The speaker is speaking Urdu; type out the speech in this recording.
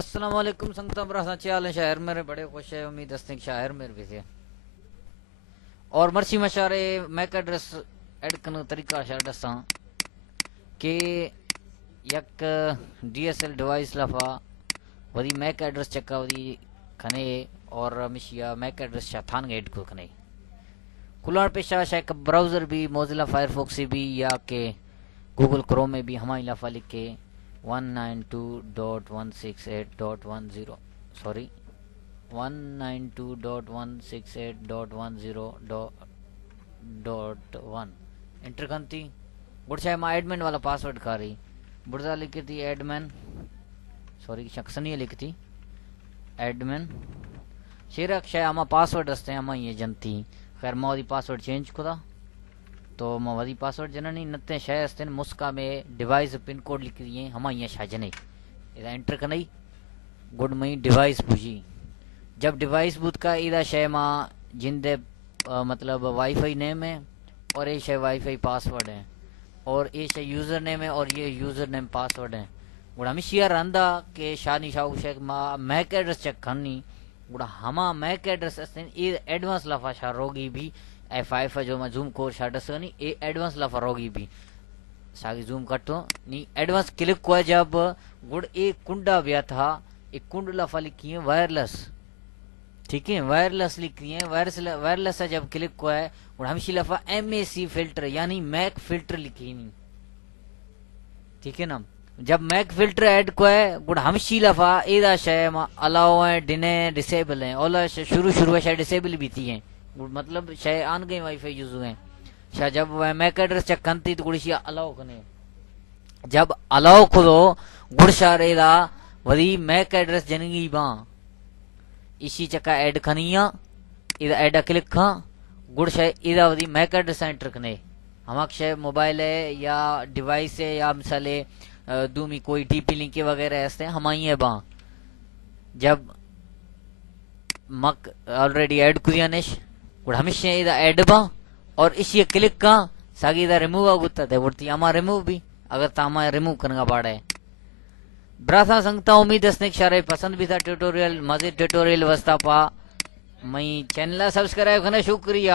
السلام علیکم سنگتا براساں چال ہیں شاعر میرے بڑے خوش ہے امید ہستے کہ شاعر میرے بھی تھے اور مرسی مشارے میک ایڈریس ایڈ کرنے طریقہ شاعر دساں کہ یک ڈی ایس ایل ڈیوائس لفا ودی میک ایڈریس چکا ودی کھنے اور مشیا میک ایڈریس شاہ تھان گے ایڈ کو کھنے کھلان پیشہ شاہ براؤزر بھی موزیلا فائر فوکسی بھی یا کہ گوگل کروم میں بھی ہماری لفا لکھ کے 192.168.10 سوری 192.168.10.1 انٹر کرتی بڑھا ماں ایڈمن والا پاسورڈ کھا رہی بڑھا لکھی تھی ایڈمن سوری شخصنی لکھتی ایڈمن شیرک شاید اما پاسورڈ ہستے اما یہ جنتی خیر ماں دی پاسورڈ چینج کھدا تو ماں ودی پاسورڈ جننی نتے شاید ہستے مسکا میں ڈیوائس پن کوڈ لکھ دیئے ہما یہ شاہ جنے اذا انٹر کنئی گڈ مئی ڈیوائس بوجی جب ڈیوائس بود کا اذا شاہ ماں جن دے مطلب وائی فائی نیم ہے اور یہ شاہ وائی فائی پاسورڈ ہے اور یہ شاہ یوزر نیم ہے اور یہ یوزر نیم پاسورڈ ہے گوڑا ہمیشہ رہندا کہ شانی شاہ شاہ ماں میک ایڈریس چیک کرنی گوڑا ہما میک ایڈریس استین یہ ایڈوانس لفا شاہ روگی بھی F5 جو میں زوم کور شاہ دسگنی یہ ایڈوانس لفا روگی بھی ساگی زوم کرتو نی ایڈوانس کلک کو ہے جب گڑ ایک کنڈا بیا تھا ایک کنڈ لفا لکھی ہے وائرلیس ٹھیک ہے وائرلیس لکھی ہے وائرلیس جب کلک کو ہے گڑ ہمیشہ لفا MAC فلٹر یعنی میک فلٹر لکھی نہیں ٹھیک ہے نا جب میک فلٹر ایڈ کو ہے گڑ ہمیشہ لفا ایدہ شاہ الاؤ ہیں ڈنے ڈسیبل ہیں اولا شروع شاہ ڈسیبل بھی تھی ہیں مطلب شاہ آن گئی وائی فائی یوزو ہیں شاہ جب میک ایڈریس چیک کرتی تو گڑی شاہ الاؤ کنے جب الاؤ کھدو گڑ شاہ ریدہ ودی میک ایڈریس جنگی باں اسی چکا ایڈ کھنیاں ایدہ ایڈا کلک کھاں گڑ شاہ ایدہ ودی میک ایڈریس انٹر کنے ہماک شاہ موبائل ہے یا ڈیوائس ہے یا مثالے دومی کوئی ٹی پی لنک وغیرہ ایسے ہمائی ہے باں جب مک آلریڈی ایڈ کدیا نش گڑ ہمیشہ ایدہ ایڈ باں اور اسی کلک کھاں ساگی ایدہ ریموو آگتا ہے ورتی اما ریموو بھی اگر تا ہما ریموو کرنگا باڑا ہے براسا سنگتا امید اسنیک شارے پسند بھی تھا ٹیوٹوریل مزید ٹیوٹوریل وستا پا میں چینل سبسکرائب کرنا شکریہ